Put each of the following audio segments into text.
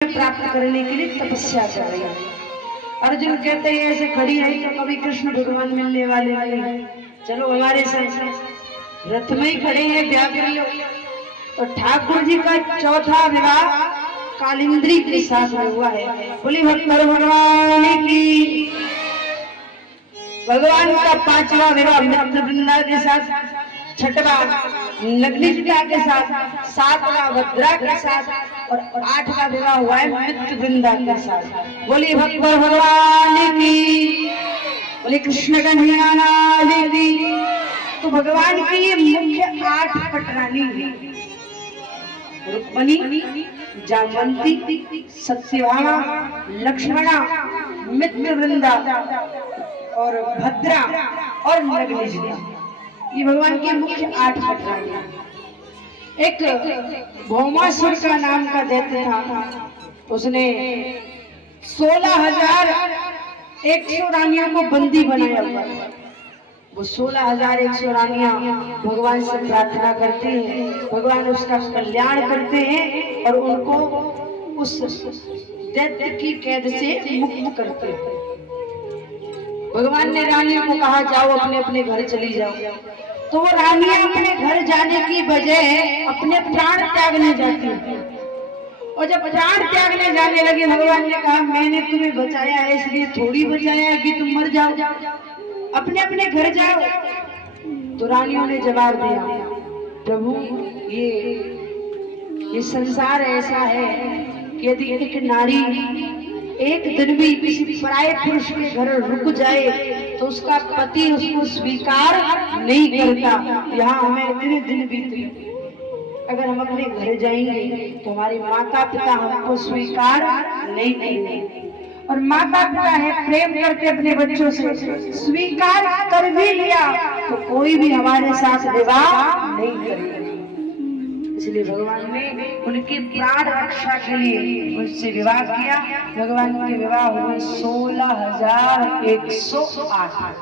प्राप्त करने के लिए तपस्या कर रही है। अर्जुन कहते हैं ऐसे खड़ी रही तो कभी कृष्ण भगवान मिलने वाले नहीं, चलो हमारे साथ रथ में ही खड़े हैं, ब्याह कर लो। तो ठाकुर जी का चौथा विवाह कालिंद्री के साथ में हुआ है। बोली भक्त भगवान की। भगवान का पांचवा विवाह मित्र वृंदा के साथ, छठवा नग्निता के साथ, सातवां भद्रा के साथ और आठवां विवाह हुआ है मित्र वृंदा के साथ। बोली भक्त भगवान की, बोली कृष्ण कन्हैया लाल की। तो भगवान की ये मुख्य 8 पटरानी है, रुक्मणी, जामवंती, सत्यभामा, लक्ष्मणा, मित्र वृंदा और भद्रा और नग्निता। ये भगवान के मुख्य 8 पटरानी। एक भौमासुर का नाम का दैत्य था, उसने 16,100 रानियों को बंदी बनाया हुआ था। वो 16,100 रानियां भगवान से प्रार्थना करती हैं, भगवान उसका कल्याण करते हैं और उनको उस दैत्य की कैद से मुक्त करते हैं। भगवान ने रानियों को कहा जाओ अपने अपने घर चली जाओ। तो वो रानियां अपने घर जाने की बजाय अपने प्राण त्यागने जाती हैं। और जब प्राण त्यागने जाने लगे, भगवान ने कहा मैंने तुम्हें बचाया है इसलिए थोड़ी बचाया है कि तुम मर जाओ, अपने अपने घर जाओ। तो रानियों ने जवाब दिया, प्रभु ये संसार ऐसा है कि यदि एक नारी एक दिन भी किसी पराये पुरुष के घर रुक जाए तो उसका पति उसको स्वीकार नहीं करता। यहाँ हमें इतने दिन बीते, अगर हम अपने घर जाएंगे तो हमारे माता पिता हमको स्वीकार नहीं करेंगे। और माता पिता है, प्रेम करके अपने बच्चों से स्वीकार कर भी लिया तो कोई भी हमारे साथ विवाह नहीं करेगा। इसलिए भगवान ने उनकी प्राण रक्षा के लिए उनसे विवाह किया। भगवान के विवाह हुए 16,108।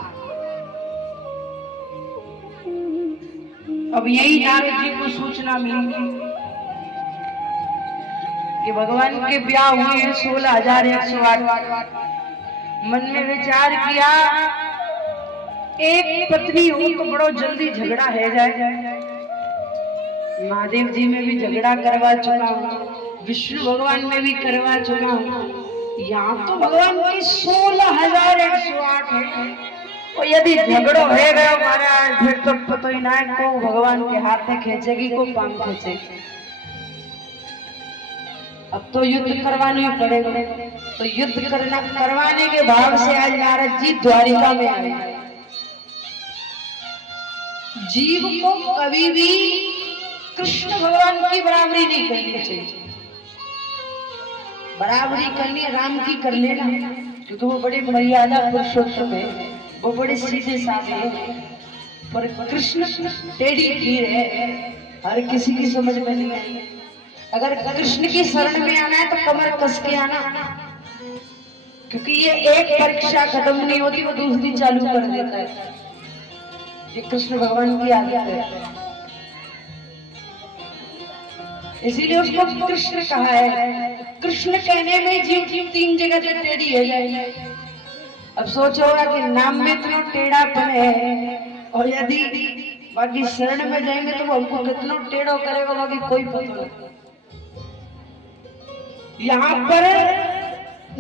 अब यही नारद जी को सूचना मिली कि भगवान के ब्याह हुए हैं 16,108। मन में विचार किया एक पत्नी हो तो बड़ो जल्दी झगड़ा है जाए। महादेव जी में भी झगड़ा करवा चुका हूँ, विष्णु भगवान में भी करवा चुका हूँ, यहाँ तो भगवान की 16,108 है। और यदि झगड़ो है गया महाराज फिर तो पता ही ना है को भगवान के हाथ में खींचेगी को पाम खींचेगी। अब तो युद्ध करवाना ही पड़ेगा। तो युद्ध करवाने के भाव से आज नारद जी द्वारिका में आए। जीव को कभी भी कृष्ण भगवान की बराबरी नहीं करनी चाहिए। बराबरी करनी राम की कर लेना, क्योंकि वो बड़े मर्यादा पुरुषोत्तम है, वो बड़े सीधे साधे हैं। पर कृष्ण टेढ़ी खीर है, हर किसी की समझ में नहीं आई। अगर कृष्ण की शरण में आना है तो कमर कस के आना, क्योंकि ये एक परीक्षा खत्म नहीं होती वो दूसरी चालू कर देता है। ये कृष्ण भगवान की आदत है, इसीलिए उसको कृष्ण कहा है। कृष्ण कहने में जीव 3 जगह से टेढ़ी है जाएगी। अब सोचो कि नाम में इतना टेढ़ापन है और यदि बाकी शरण में जाएंगे तो वो हमको कितना टेढ़ो करेगा, बाकी कोई पता नहीं। यहाँ पर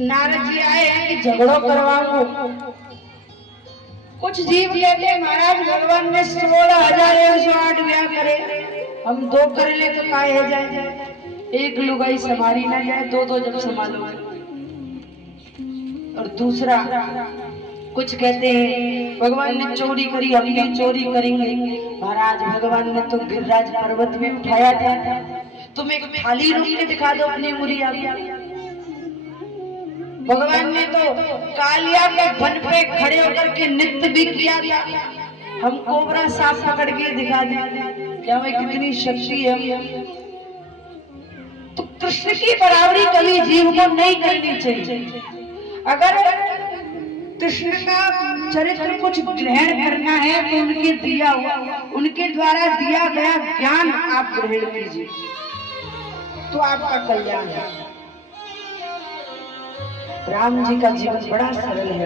नारद जी आए कि झगड़ो करवाऊंगा। कुछ जीव कहते हैं महाराज भगवान ने 16,108 ब्याह करे, हम 2 कर ले तो काय है जाए, एक लुगाई संभाली ना जाए, 2 जब संभालो। और दूसरा कुछ कहते हैं भगवान ने चोरी करी हम भी चोरी करेंगे। महाराज भगवान ने तो गिरिराज पर्वत में उठाया था, तुम एक थाली रूप में दिखा दो अपनी उंगलियां। भगवान ने तो कालिया के वन पे खड़े होकर के नृत्य भी किया था, हम कोबरा सांप पकड़ के दिखा दें, क्या भाई कितनी शक्ति है। तो कृष्ण की बराबरी कभी जीव को नहीं करनी चाहिए। अगर कृष्ण का चरित्र कुछ ग्रहण करना है तो उनके दिया हुआ, उनके द्वारा दिया गया ज्ञान आप ग्रहण कीजिए तो आपका कल्याण है। राम जी का जीवन बड़ा सरल है।